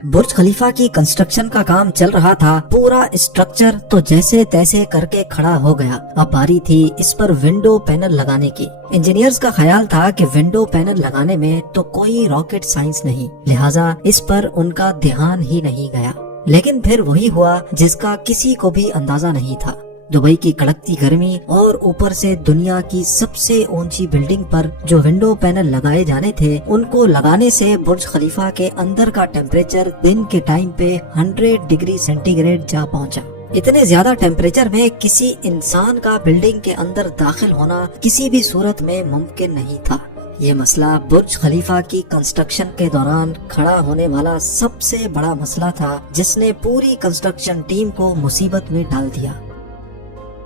बुर्ज खलीफा की कंस्ट्रक्शन का काम चल रहा था। पूरा स्ट्रक्चर तो जैसे तैसे करके खड़ा हो गया। अब बारी थी इस पर विंडो पैनल लगाने की। इंजीनियर्स का ख्याल था कि विंडो पैनल लगाने में तो कोई रॉकेट साइंस नहीं, लिहाजा इस पर उनका ध्यान ही नहीं गया। लेकिन फिर वही हुआ जिसका किसी को भी अंदाजा नहीं था। दुबई की कड़कती गर्मी और ऊपर से दुनिया की सबसे ऊंची बिल्डिंग पर जो विंडो पैनल लगाए जाने थे, उनको लगाने से बुर्ज खलीफा के अंदर का टेम्परेचर दिन के टाइम पे 100 डिग्री सेंटीग्रेड जा पहुंचा। इतने ज्यादा टेम्परेचर में किसी इंसान का बिल्डिंग के अंदर दाखिल होना किसी भी सूरत में मुमकिन नहीं था। ये मसला बुर्ज खलीफा की कंस्ट्रक्शन के दौरान खड़ा होने वाला सबसे बड़ा मसला था, जिसने पूरी कंस्ट्रक्शन टीम को मुसीबत में डाल दिया।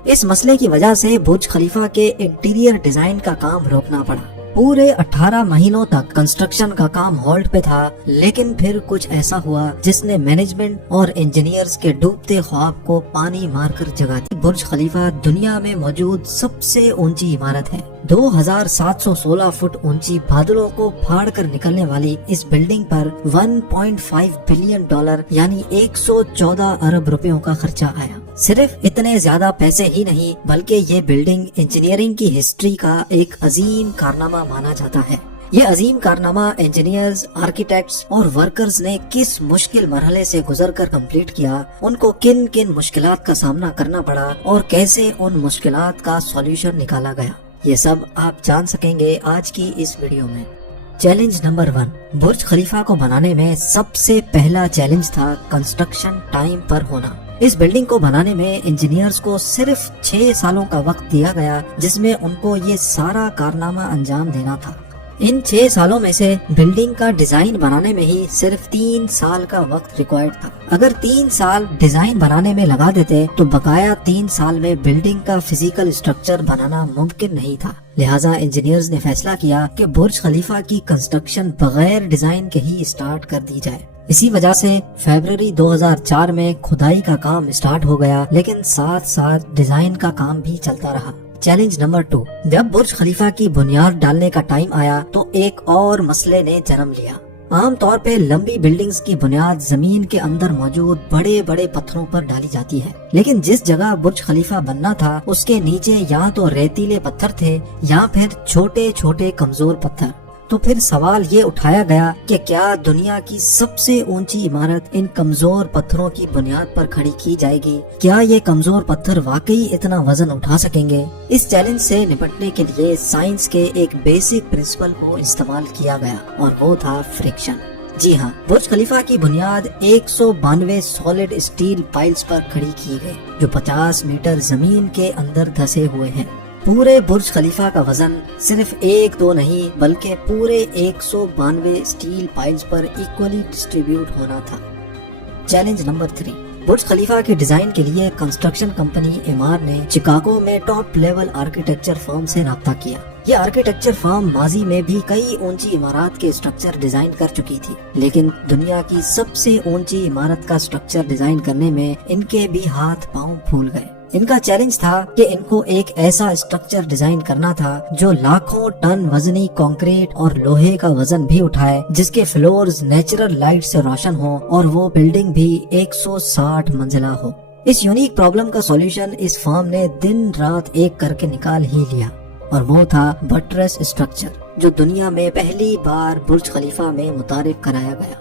इस मसले की वजह से बुर्ज खलीफा के इंटीरियर डिजाइन का काम रोकना पड़ा। पूरे 18 महीनों तक कंस्ट्रक्शन का काम होल्ड पे था, लेकिन फिर कुछ ऐसा हुआ जिसने मैनेजमेंट और इंजीनियर्स के डूबते ख्वाब को पानी मारकर जगा दी। बुर्ज खलीफा दुनिया में मौजूद सबसे ऊंची इमारत है। 2716 फुट ऊंची, बादलों को फाड़ कर निकलने वाली इस बिल्डिंग पर 1.5 बिलियन डॉलर यानी 114 अरब रुपयों का खर्चा आया। सिर्फ इतने ज्यादा पैसे ही नहीं, बल्कि ये बिल्डिंग इंजीनियरिंग की हिस्ट्री का एक अजीम कारनामा माना जाता है। ये अजीम कारनामा इंजीनियर्स, आर्किटेक्ट्स और वर्कर्स ने किस मुश्किल मरहले से गुजरकर कंप्लीट किया, उनको किन किन मुश्किलात का सामना करना पड़ा और कैसे उन मुश्किलात का सॉल्यूशन निकाला गया, ये सब आप जान सकेंगे आज की इस वीडियो में। चैलेंज नंबर 1, बुर्ज खलीफा को बनाने में सबसे पहला चैलेंज था कंस्ट्रक्शन टाइम पर होना। इस बिल्डिंग को बनाने में इंजीनियर्स को सिर्फ 6 सालों का वक्त दिया गया, जिसमें उनको ये सारा कारनामा अंजाम देना था। इन 6 सालों में से बिल्डिंग का डिजाइन बनाने में ही सिर्फ 3 साल का वक्त रिक्वायर्ड था। अगर 3 साल डिजाइन बनाने में लगा देते तो बकाया 3 साल में बिल्डिंग का फिजिकल स्ट्रक्चर बनाना मुमकिन नहीं था। लिहाजा इंजीनियर्स ने फैसला किया कि बुर्ज खलीफा की कंस्ट्रक्शन बगैर डिजाइन के ही स्टार्ट कर दी जाए। इसी वजह से फरवरी 2004 में खुदाई का काम स्टार्ट हो गया, लेकिन साथ साथ डिजाइन का काम भी चलता रहा। चैलेंज नंबर 2, जब बुर्ज खलीफा की बुनियाद डालने का टाइम आया तो एक और मसले ने जन्म लिया। आम तौर पे लंबी बिल्डिंग्स की बुनियाद जमीन के अंदर मौजूद बड़े बड़े पत्थरों पर डाली जाती है, लेकिन जिस जगह बुर्ज खलीफा बनना था उसके नीचे या तो रेतीले पत्थर थे या फिर छोटे छोटे कमजोर पत्थर। तो फिर सवाल ये उठाया गया कि क्या दुनिया की सबसे ऊंची इमारत इन कमजोर पत्थरों की बुनियाद पर खड़ी की जाएगी? क्या ये कमजोर पत्थर वाकई इतना वजन उठा सकेंगे? इस चैलेंज से निपटने के लिए साइंस के एक बेसिक प्रिंसिपल को इस्तेमाल किया गया और वो था फ्रिक्शन। जी हाँ, बुर्ज खलीफा की बुनियाद 192 सॉलिड स्टील पाइल्स पर खड़ी की गई, जो 50 मीटर जमीन के अंदर धंसे हुए हैं। पूरे बुर्ज खलीफा का वजन सिर्फ 1-2 नहीं, बल्कि पूरे 192 स्टील पाइल्स पर इक्वली डिस्ट्रीब्यूट होना था। चैलेंज नंबर 3, बुर्ज खलीफा के डिजाइन के लिए कंस्ट्रक्शन कंपनी एमार ने शिकागो में टॉप लेवल आर्किटेक्चर फर्म से राब्ता किया। ये आर्किटेक्चर फर्म माजी में भी कई ऊंची इमारत के स्ट्रक्चर डिजाइन कर चुकी थी, लेकिन दुनिया की सबसे ऊंची इमारत का स्ट्रक्चर डिजाइन करने में इनके भी हाथ पांव फूल गए। इनका चैलेंज था कि इनको एक ऐसा स्ट्रक्चर डिजाइन करना था जो लाखों टन वजनी कंक्रीट और लोहे का वजन भी उठाए, जिसके फ्लोर्स नेचुरल लाइट से रोशन हो और वो बिल्डिंग भी 160 मंजिला हो। इस यूनिक प्रॉब्लम का सॉल्यूशन इस फर्म ने दिन रात एक करके निकाल ही लिया, और वो था बटरेस स्ट्रक्चर, जो दुनिया में पहली बार बुर्ज खलीफा में मुतारिफ कराया गया।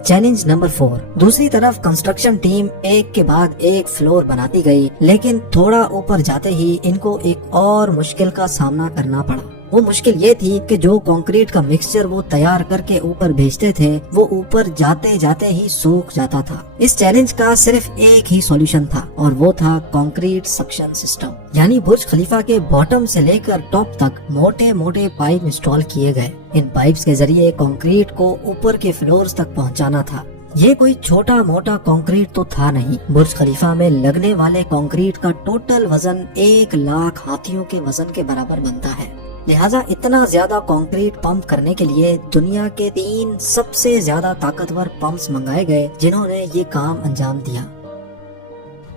चैलेंज नंबर 4, दूसरी तरफ कंस्ट्रक्शन टीम एक के बाद एक फ्लोर बनाती गई, लेकिन थोड़ा ऊपर जाते ही इनको एक और मुश्किल का सामना करना पड़ा। वो मुश्किल ये थी कि जो कंक्रीट का मिक्सचर वो तैयार करके ऊपर भेजते थे, वो ऊपर जाते जाते ही सूख जाता था। इस चैलेंज का सिर्फ एक ही सॉल्यूशन था, और वो था कंक्रीट सक्शन सिस्टम। यानी बुर्ज खलीफा के बॉटम से लेकर टॉप तक मोटे मोटे पाइप इंस्टॉल किए गए। इन पाइप्स के जरिए कंक्रीट को ऊपर के फ्लोर्स तक पहुंचाना था। ये कोई छोटा मोटा कंक्रीट तो था नहीं। बुर्ज खलीफा में लगने वाले कंक्रीट का टोटल वजन 1 लाख हाथियों के वजन के बराबर बनता है। लिहाजा इतना ज्यादा कंक्रीट पंप करने के लिए दुनिया के 3 सबसे ज्यादा ताकतवर पंप्स मंगाए गए, जिन्होंने ये काम अंजाम दिया।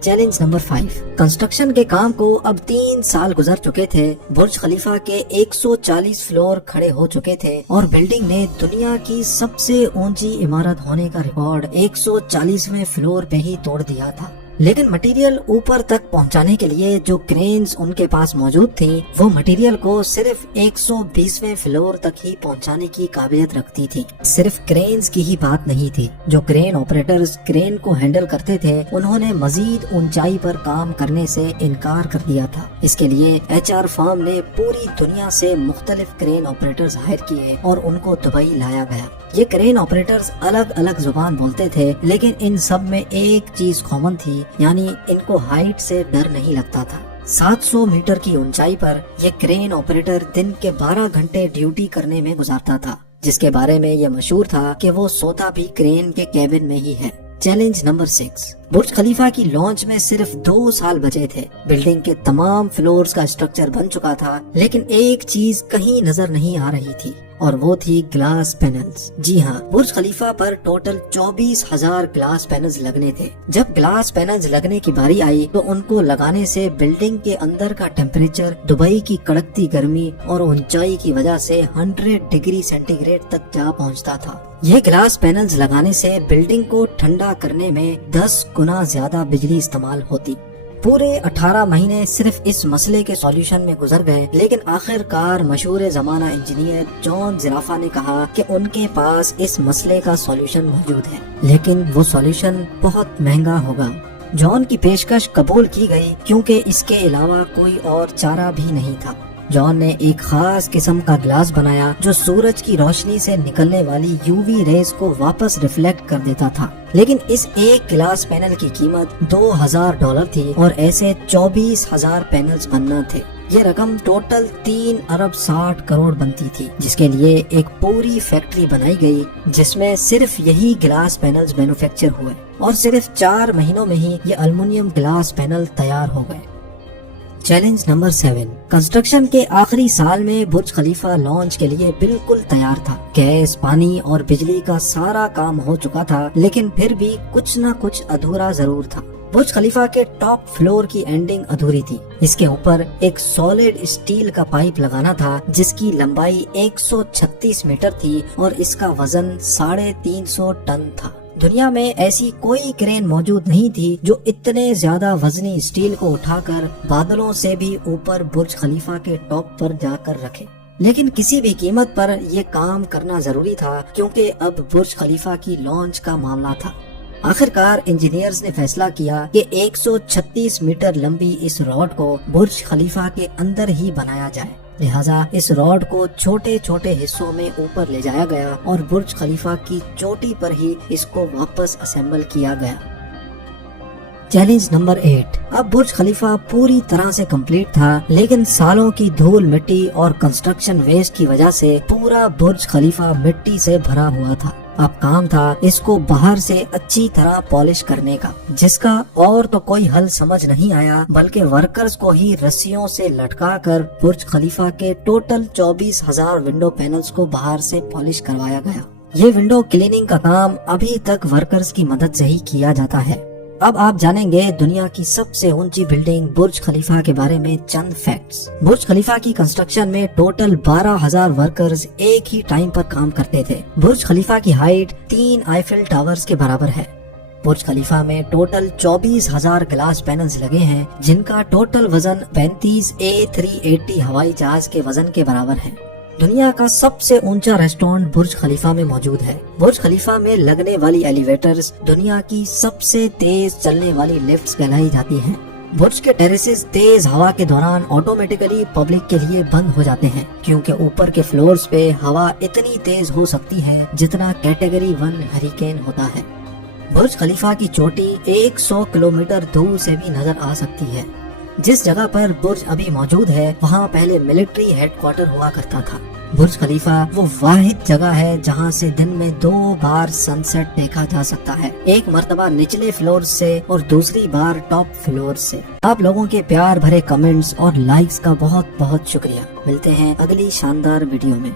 Challenge number 5। कंस्ट्रक्शन के काम को अब 3 साल गुजर चुके थे। बुर्ज खलीफा के 140 फ्लोर खड़े हो चुके थे और बिल्डिंग ने दुनिया की सबसे ऊंची इमारत होने का रिकॉर्ड 140वें फ्लोर पे ही तोड़ दिया था। लेकिन मटेरियल ऊपर तक पहुंचाने के लिए जो क्रेन्स उनके पास मौजूद थी, वो मटेरियल को सिर्फ 120वें फ्लोर तक ही पहुंचाने की काबिलियत रखती थी। सिर्फ क्रेन्स की ही बात नहीं थी, जो क्रेन ऑपरेटर्स क्रेन को हैंडल करते थे, उन्होंने मजीद ऊंचाई पर काम करने से इनकार कर दिया था। इसके लिए HR फर्म ने पूरी दुनिया से मुख्तलिफ क्रेन ऑपरेटर्स हायर किए और उनको दुबई लाया गया। ये क्रेन ऑपरेटर्स अलग अलग जुबान बोलते थे, लेकिन इन सब में एक चीज कॉमन थी, यानी इनको हाइट से डर नहीं लगता था। 700 मीटर की ऊंचाई पर ये क्रेन ऑपरेटर दिन के 12 घंटे ड्यूटी करने में गुजारता था, जिसके बारे में ये मशहूर था कि वो सोता भी क्रेन के केबिन में ही है। Challenge number 6। बुर्ज खलीफा की लॉन्च में सिर्फ 2 साल बचे थे। बिल्डिंग के तमाम फ्लोर्स का स्ट्रक्चर बन चुका था, लेकिन एक चीज कहीं नजर नहीं आ रही थी और वो थी ग्लास पैनल्स। जी हाँ, बुर्ज खलीफा पर टोटल 24,000 ग्लास पैनल्स लगने थे। जब ग्लास पैनल्स लगने की बारी आई तो उनको लगाने से बिल्डिंग के अंदर का टेम्परेचर दुबई की कड़कती गर्मी और ऊंचाई की वजह से 100 डिग्री सेंटीग्रेड तक जा पहुंचता था। ये ग्लास पैनल्स लगाने से बिल्डिंग को ठंडा करने में 10 गुना ज्यादा बिजली इस्तेमाल होती। पूरे 18 महीने सिर्फ इस मसले के सॉल्यूशन में गुजर गए, लेकिन आखिरकार मशहूर जमाना इंजीनियर जॉन जिराफा ने कहा कि उनके पास इस मसले का सॉल्यूशन मौजूद है, लेकिन वो सॉल्यूशन बहुत महंगा होगा। जॉन की पेशकश कबूल की गई क्योंकि इसके अलावा कोई और चारा भी नहीं था। जॉन ने एक खास किस्म का ग्लास बनाया जो सूरज की रोशनी से निकलने वाली UV रेज को वापस रिफ्लेक्ट कर देता था। लेकिन इस एक ग्लास पैनल की कीमत $2,000 थी और ऐसे 24,000 पैनल्स बनना थे। ये रकम टोटल 3 अरब 60 करोड़ बनती थी, जिसके लिए एक पूरी फैक्ट्री बनाई गई जिसमें सिर्फ यही ग्लास पैनल्स मैन्युफैक्चर हुए और सिर्फ 4 महीनों में ही ये एल्युमिनियम ग्लास पैनल तैयार हो गए। Challenge number 7। कंस्ट्रक्शन के आखिरी साल में बुर्ज खलीफा लॉन्च के लिए बिल्कुल तैयार था। गैस, पानी और बिजली का सारा काम हो चुका था, लेकिन फिर भी कुछ न कुछ अधूरा जरूर था। बुर्ज खलीफा के टॉप फ्लोर की एंडिंग अधूरी थी। इसके ऊपर एक सॉलिड स्टील का पाइप लगाना था जिसकी लंबाई 136 मीटर थी और इसका वजन 350 टन था। दुनिया में ऐसी कोई क्रेन मौजूद नहीं थी जो इतने ज्यादा वजनी स्टील को उठाकर बादलों से भी ऊपर बुर्ज खलीफा के टॉप पर जाकर रखे। लेकिन किसी भी कीमत पर यह काम करना जरूरी था क्योंकि अब बुर्ज खलीफा की लॉन्च का मामला था। आखिरकार इंजीनियर्स ने फैसला किया कि 136 मीटर लंबी इस रॉड को बुर्ज खलीफा के अंदर ही बनाया जाए। लिहाजा इस रॉड को छोटे छोटे हिस्सों में ऊपर ले जाया गया और बुर्ज खलीफा की चोटी पर ही इसको वापस असेंबल किया गया। Challenge number 8। अब बुर्ज खलीफा पूरी तरह से कंप्लीट था, लेकिन सालों की धूल मिट्टी और कंस्ट्रक्शन वेस्ट की वजह से पूरा बुर्ज खलीफा मिट्टी से भरा हुआ था। अब काम था इसको बाहर से अच्छी तरह पॉलिश करने का, जिसका और तो कोई हल समझ नहीं आया, बल्कि वर्कर्स को ही रस्सियों से लटकाकर बुर्ज खलीफा के टोटल 24,000 विंडो पैनल्स को बाहर से पॉलिश करवाया गया। ये विंडो क्लीनिंग का काम अभी तक वर्कर्स की मदद से ही किया जाता है। अब आप जानेंगे दुनिया की सबसे ऊंची बिल्डिंग बुर्ज खलीफा के बारे में चंद फैक्ट्स। बुर्ज खलीफा की कंस्ट्रक्शन में टोटल 12,000 वर्कर्स एक ही टाइम पर काम करते थे। बुर्ज खलीफा की हाइट 3 आईफिल टावर्स के बराबर है। बुर्ज खलीफा में टोटल 24,000 ग्लास पैनल्स लगे हैं, जिनका टोटल वजन 35 A380 हवाई जहाज के वजन के बराबर है। दुनिया का सबसे ऊंचा रेस्टोरेंट बुर्ज खलीफा में मौजूद है। बुर्ज खलीफा में लगने वाली एलिवेटर्स दुनिया की सबसे तेज चलने वाली लिफ्ट्स कहलाई जाती हैं। बुर्ज के टेरेसेस तेज हवा के दौरान ऑटोमेटिकली पब्लिक के लिए बंद हो जाते हैं, क्योंकि ऊपर के फ्लोर्स पे हवा इतनी तेज हो सकती है जितना कैटेगरी 1 हरिकेन होता है। बुर्ज खलीफा की चोटी 100 किलोमीटर दूर से भी नजर आ सकती है। जिस जगह पर बुर्ज अभी मौजूद है वहाँ पहले मिलिट्री हेडक्वार्टर हुआ करता था। बुर्ज खलीफा वो वाहिद जगह है जहाँ से दिन में 2 बार सनसेट देखा जा सकता है, एक मर्तबा निचले फ्लोर से और दूसरी बार टॉप फ्लोर से। आप लोगों के प्यार भरे कमेंट्स और लाइक्स का बहुत बहुत शुक्रिया। मिलते हैं अगली शानदार वीडियो में।